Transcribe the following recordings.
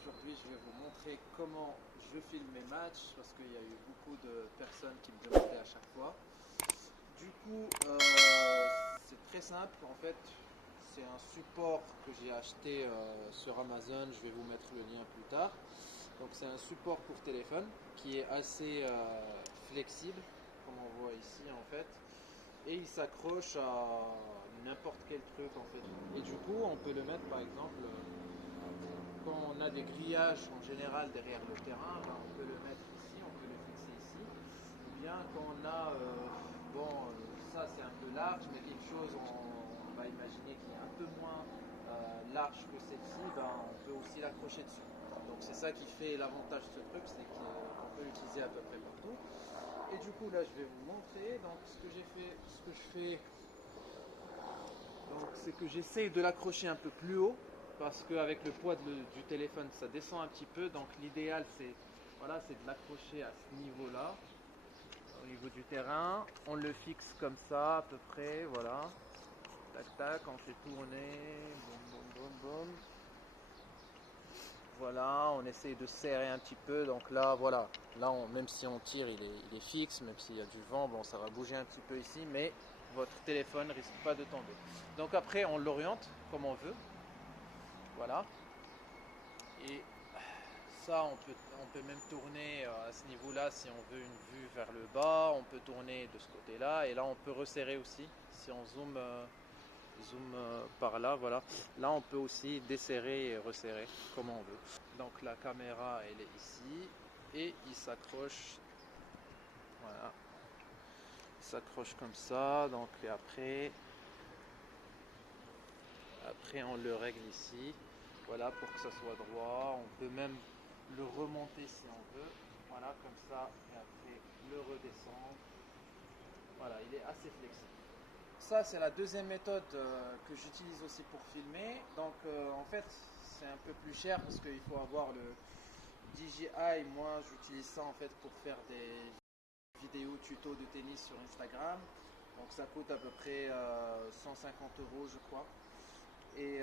Aujourd'hui, je vais vous montrer comment je filme mes matchs parce qu'il y a eu beaucoup de personnes qui me demandaient à chaque fois. Du coup, c'est très simple. En fait, c'est un support que j'ai acheté sur Amazon. Je vais vous mettre le lien plus tard. Donc, c'est un support pour téléphone qui est assez flexible, comme on voit ici en fait. Et il s'accroche à n'importe quel truc en fait. Et du coup, on peut le mettre par exemple quand on a des grillages en général derrière le terrain, ben, on peut le mettre ici, on peut le fixer ici. Ou bien quand on a, ça c'est un peu large, mais quelque chose, on va imaginer qui est un peu moins large que celle-ci, ben, on peut aussi l'accrocher dessus. Donc c'est ça qui fait l'avantage de ce truc, c'est qu'on peut l'utiliser à peu près partout. Et du coup là je vais vous montrer. Donc ce que j'ai fait, ce que je fais, donc c'est que j'essaye de l'accrocher un peu plus haut parce qu'avec le poids du téléphone ça descend un petit peu. Donc l'idéal c'est voilà, c'est de l'accrocher à ce niveau-là, au niveau du terrain. On le fixe comme ça à peu près, voilà. Tac tac, on fait tourner, boum boum boum boum. Voilà, on essaye de serrer un petit peu. Donc là, voilà, là, même si on tire, il est fixe, même s'il y a du vent, bon, ça va bouger un petit peu ici, mais votre téléphone ne risque pas de tomber. Donc après, on l'oriente comme on veut. Voilà. Et ça, on peut même tourner à ce niveau-là si on veut une vue vers le bas. On peut tourner de ce côté-là. Et là, on peut resserrer aussi. Si on zoom par là, voilà. Là, on peut aussi desserrer et resserrer comme on veut. Donc la caméra, elle est ici. Et il s'accroche. Voilà. Il s'accroche comme ça. Donc après, on le règle ici. Voilà, pour que ça soit droit. On peut même le remonter si on veut. Voilà, comme ça. Et après, le redescendre. Voilà, il est assez flexible. Ça, c'est la deuxième méthode que j'utilise aussi pour filmer. Donc, en fait, c'est un peu plus cher parce qu'il faut avoir le DJI. Moi, j'utilise ça en fait pour faire des vidéos tuto de tennis sur Instagram. Donc, ça coûte à peu près 150 euros, je crois. Et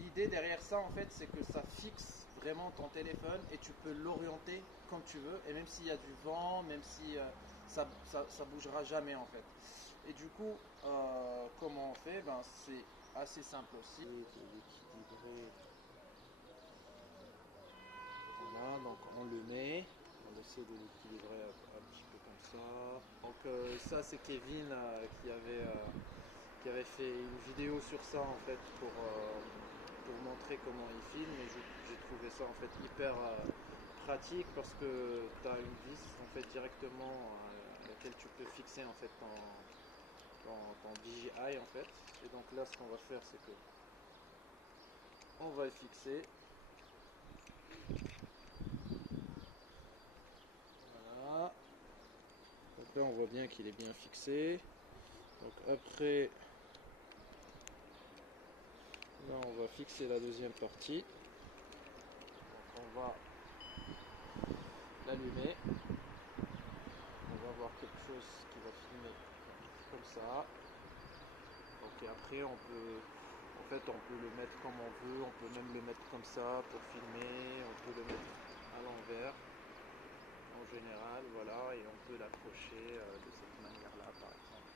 l'idée derrière ça, en fait, c'est que ça fixe vraiment ton téléphone et tu peux l'orienter comme tu veux. Et même s'il y a du vent, même si ça bougera jamais en fait. Et du coup, comment on fait? Ben, c'est assez simple aussi. Voilà, donc on le met, on essaie de l'équilibrer un petit peu comme ça. Donc ça c'est Kevin qui avait fait une vidéo sur ça en fait pour montrer comment il filme, et j'ai trouvé ça en fait hyper pratique parce que tu as une vis en fait directement à laquelle tu peux fixer en fait ton DJI en fait. Et donc là ce qu'on va faire c'est que on va le fixer. Voilà. Donc là on voit bien qu'il est bien fixé. Donc après là on va fixer la deuxième partie. Donc on va l'allumer. On va voir quelque chose qui va filmer comme ça. Donc et après on peut le mettre comme on veut, on peut même le mettre comme ça pour filmer, on peut le mettre à l'envers en général, voilà, et on peut l'accrocher de cette manière là par exemple.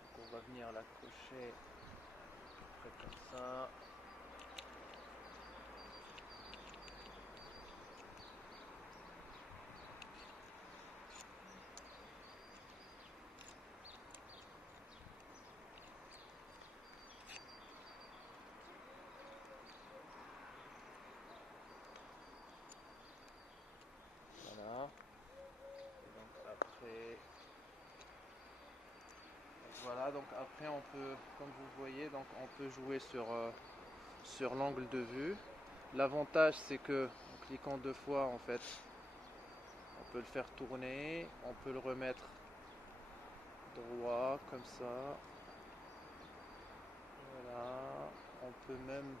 Donc on va venir l'accrocher à peu près comme ça. Voilà. Et donc après, voilà, donc après on peut, comme vous voyez, donc on peut jouer sur l'angle de vue. L'avantage c'est que en cliquant deux fois en fait, on peut le faire tourner, on peut le remettre droit comme ça. Voilà, on peut même